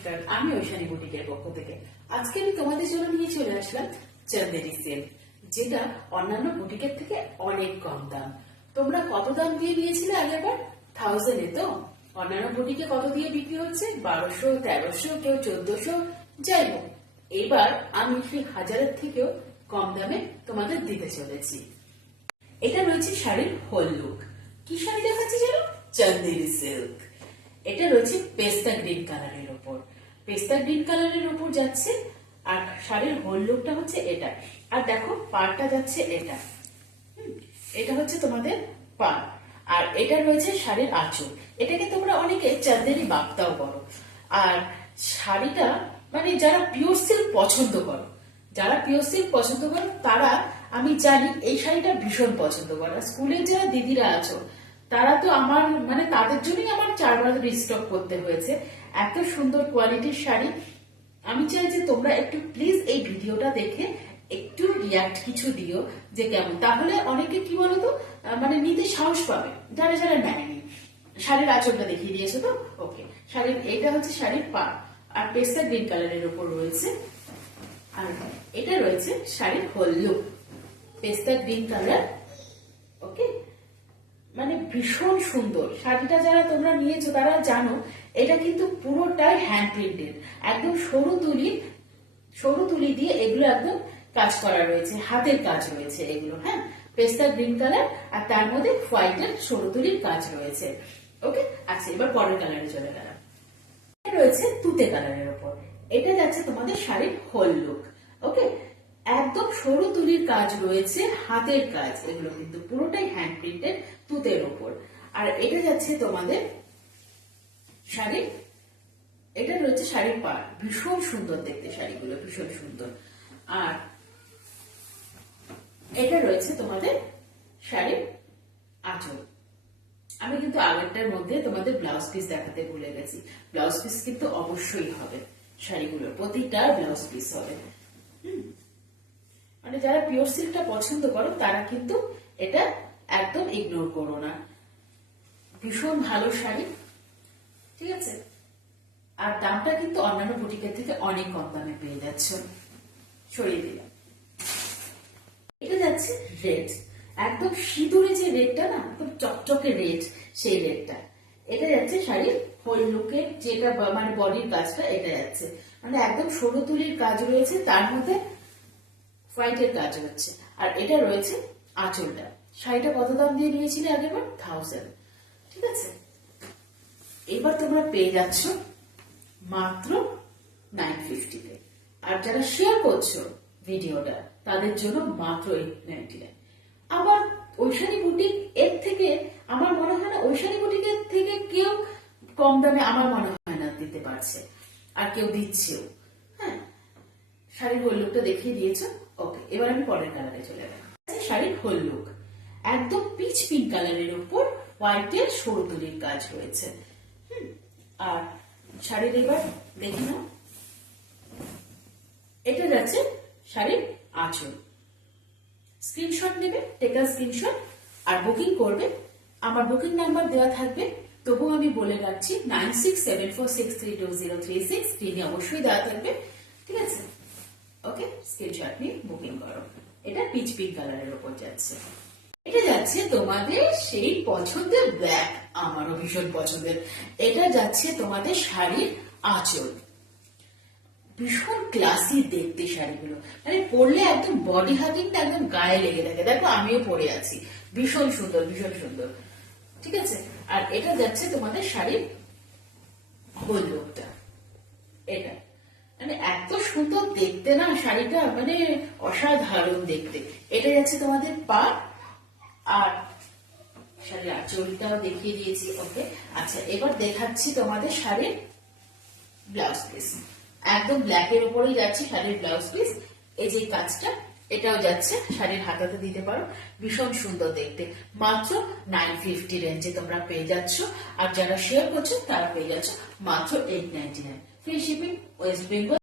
নমস্কার, আমি ঐশানী বুটিকের পক্ষ থেকে আজকে আমি তোমাদের জন্য নিয়ে চলে আসলাম চন্দেরি সেল, যেটা অন্যান্য বুটিকের থেকে অনেক কম দাম। তোমরা কত দাম দিয়ে নিয়েছিলে আগেরবার? 1000-এ। তো অন্যান্য বুটিকে কত দিয়ে বিক্রি হচ্ছে? 1200, 1300, কেউ 1400, যাই হোক এবার আমি সেই 1000-এর থেকেও কম দামে তোমাদের দিতে চলেছি। এটা রয়েছে শাড়ির হোল লুক। কি শাড়ি দেখাচ্ছি জানো? চন্দেরি সিল্ক। এটা রয়েছে পেস্তা গ্রিন কালারের উপর, পেস্তা গ্রিন কালারের উপর যাচ্ছে। আর শাড়ির হোল লুকটা হচ্ছে এটা। আর দেখো পাড়টা যাচ্ছে এটা। এটা হচ্ছে তোমাদের পাড়। আর এটা রয়েছে শাড়ির আঁচল। এটাকে তোমরা অনেকে চন্দেরি বাপ্তাও বলো। আর শাড়িটা মানে যারা পিওর সিল্ক পছন্দ করো, যারা পিওর সিল্ক পছন্দ করো তারা, আমি জানি এই শাড়িটা ভীষণ পছন্দ করে। স্কুলের যারা দিদিরা আছো তারা তো আমার মানে তাদের জন্যই আমার 4বার রিস্টক করতে হয়েছে। এত সুন্দর কোয়ালিটির শাড়ি। আমি চাই যে তোমরা একটু প্লিজ এই ভিডিওটা দেখে একটু রিয়াক্ট কিছু দিও যে কেমন, তাহলে অনেকে কি বলতো মানে নিতে সাহস পাবে যারা যারা নেয়নি। শাড়ির আঁচলটা দেখিয়ে দিয়েছো তো? ওকে, শাড়ির এটা হচ্ছে শাড়ির পা। আর পেস্তা গ্রিন কালারের উপর রয়েছে। আর এটা রয়েছে শাড়ির হোল লুক, পেস্তা গ্রিন কালার। ওকে, মানে ভীষণ সুন্দর শাড়িটা। যারা তোমরা নিয়েছো তারা জানো এটা কিন্তু পুরোটাই হ্যান্ড প্রিন্টেড, একদম সরু তুলি দিয়ে এগুলো একদম কাজ করা রয়েছে, হাতের কাজ রয়েছে এগুলো। হ্যাঁ, পেস্তা গ্রিন কালার আর তার মধ্যে হোয়াইটের সরু তুলির কাজ রয়েছে। ওকে, আচ্ছা এবার পরের কালারে চলে গেলাম। এটা রয়েছে তুতে কালারের উপর। এটা যাচ্ছে তোমাদের শাড়ির হোল লুক। ওকে, একদম সরু তুলির কাজ রয়েছে, হাতের কাজ, এগুলো কিন্তু পুরোটাই হ্যান্ড প্রিন্টেড তুতের উপর। আর এটা যাচ্ছে তোমাদের শাড়ি, এটা রয়েছে শাড়ির পাড়। ভীষণ সুন্দর দেখতে শাড়িগুলো, ভীষণ সুন্দর। আর এটা রয়েছে তোমাদের শাড়ির আঁচল। আমি কিন্তু আগেরটার মধ্যে তোমাদের ব্লাউজ পিস দেখাতে ভুলে গেছি। ব্লাউজ পিস কিন্তু অবশ্যই হবে, শাড়িগুলোর প্রতিটা ব্লাউজ পিস হবে। মানে যারা পিওর সিল্কটা পছন্দ করো তারা কিন্তু এটা একদম ইগনোর করো না। ভীষণ ভালো শাড়ি, ঠিক আছে। আর দামটা কিন্তু অন্যান্য বুটিকের থেকে অনেক কম দামে পেয়ে যাচ্ছ। সরিয়ে দিলাম। এটা যাচ্ছে রেড, একদম সিঁদুরে যে রেডটা না, একদম চকচকে রেড, সেই রেডটা। এটা যাচ্ছে শাড়ির হোল লুকের যেটা মানে বডির কাজটা, এটা যাচ্ছে মানে একদম সরু তুলির কাজ রয়েছে, তার মধ্যে হোয়াইটের কাজ হচ্ছে। আর এটা রয়েছে আঁচলটা। শাড়িটা কত দাম দিয়ে নিয়েছিলে আগেবার? 1000, ঠিক আছে। এবার তোমরা পেয়ে যাচ্ছ মাত্র 950-তে। আর যারা শেয়ার করছো ভিডিওটা তাদের জন্য মাত্র 899। আবার ঐশানী বুটিক এর থেকে আমার মনে হয় না, ঐশানী বুটিকের থেকে কেউ কম দামে আমার মনে হয় না দিতে পারছে, আর কেউ দিচ্ছেও। হ্যাঁ, শাড়ির হোল লুকটা দেখিয়ে দিয়েছো। ওকে, এবার আমি পরের কালারে চলে গেলাম। শাড়ির হোল লুক একদম পিচ পিঙ্ক কালারের উপর হোয়াইটের সরু তুলির কাজ রয়েছে। আর শাড়ির এবার দেখে নাও, এটা যাচ্ছে শাড়ির আঁচল। স্ক্রিনশট নেবে, টেকা স্ক্রিনশট আর বুকিং করবে। আমার বুকিং নাম্বার দেওয়া থাকবে, তবু আমি বলে রাখছি 9674632036। স্ক্রিনে অবশ্যই দেওয়া থাকবে, ঠিক আছে। ওকে, স্ক্রিনশট নিয়ে বুকিং করো। এটা পিচ পিঙ্ক কালারের উপর যাচ্ছে। এটা যাচ্ছে তোমাদের সেই পছন্দের ব্ল্যাক, আমারও ভীষণ পছন্দের। এটা যাচ্ছে তোমাদের শাড়ির আঁচল। ভীষণ ক্লাসি দেখতে শাড়িগুলো, মানে পরলে একদম বডি হাগিংটা একদম গায়ে লেগে থাকে। দেখো আমিও পরে আছি, ভীষণ সুন্দর, ভীষণ সুন্দর, ঠিক আছে। আর এটা যাচ্ছে তোমাদের শাড়ির হোল লুকটা। এটা মানে এত সুন্দর দেখতে না শাড়িটা, মানে অসাধারণ দেখতে। এটা যাচ্ছে তোমাদের পা। আর শাড়ির আঁচলটাও দেখিয়ে দিয়েছি। ওকে, আচ্ছা এবার দেখাচ্ছি তোমাদের শাড়ির ব্লাউজ পিস। একদম ব্ল্যাকের উপরেই যাচ্ছে শাড়ির ব্লাউজ পিস। এই যে কাজটা, এটাও যাচ্ছে, শাড়ির হাতাতে দিতে পারো। ভীষণ সুন্দর দেখতে। মাত্র 950 রেঞ্জে তোমরা পেয়ে যাচ্ছ। আর যারা শেয়ার করছো তারা পেয়ে যাচ্ছ মাত্র 899। Free shipping, West Bengal.